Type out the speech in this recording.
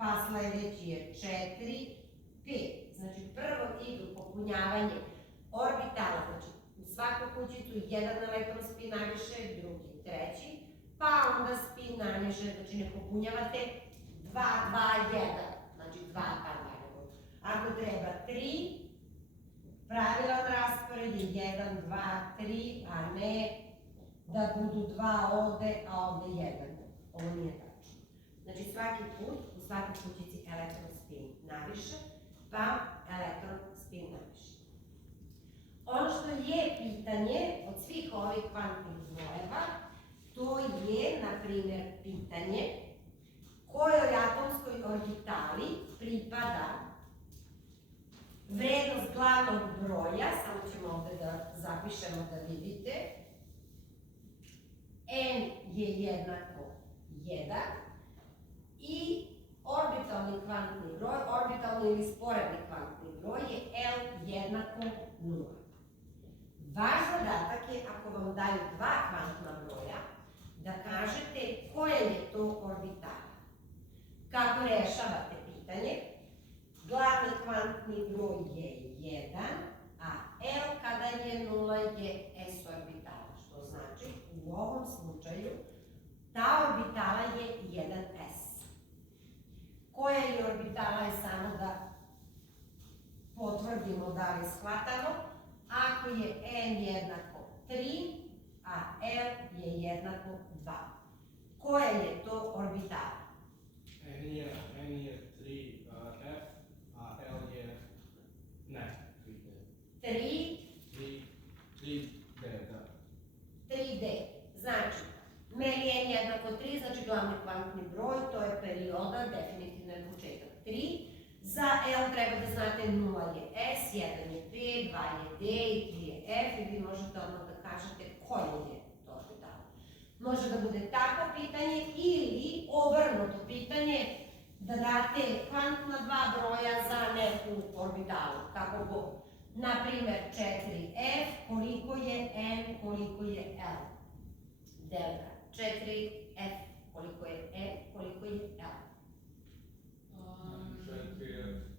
pa sledeći je 4, 5. Znači prvo idu popunjavanje orbitala, znači u svaku kućicu jedan elektron spin naviše, drugi, treći, pa onda spin naviše, znači ne popunjavate 2, 2, 1, znači 2 pa 2. Ako treba 3, pravilan raspored je 1, 2, 3, a ne da budu 2 ovde, a ovde 1. Ovo nije tačno. Znači svaki put u svakoj kućici elektron spin naviše, pa elektron spin naviše. Ono što je pitanje od svih ovih kvantnih brojeva, to je, na primjer, pitanje kojoj atomskoj orbitali pripada vrednost glavnog broja, samo ćemo ovde da zapišemo da vidite, n je jednako 1 i orbitalni kvantni broj, orbitalni ili sporedni kvantni broj je L jednako 0. Vaš zadatak je, ako vam daju dva kvantna broja, da kažete koja je to orbitala. Kako rešavate pitanje? Glavni kvantni broj je 1, a L kada je 0 je s orbitala, što znači u ovom slučaju ta orbitala je 1s. Koja je orbitala je samo da potvrdimo da li shvatamo. Ako je n jednako 3, a L je jednako 2. Koja je to orbitala? N je 3f, a L je ne, 3. 3D, da. 3D. Znači, meni je n jednako 3, znači glavni kvantni broj, to je perioda, definitivno početak 3. Za L treba da znate 0 je S, 1 je P, 2 je D i 3 je F i vi možete odmah da kažete koje je to orbitala. Može da bude takvo pitanje ili obrnuto pitanje da date kvantna dva broja za neku orbitalu, kako god. Naprimer 4F, koliko je N, koliko je L. Delta 4F, koliko je N, koliko je L. 4F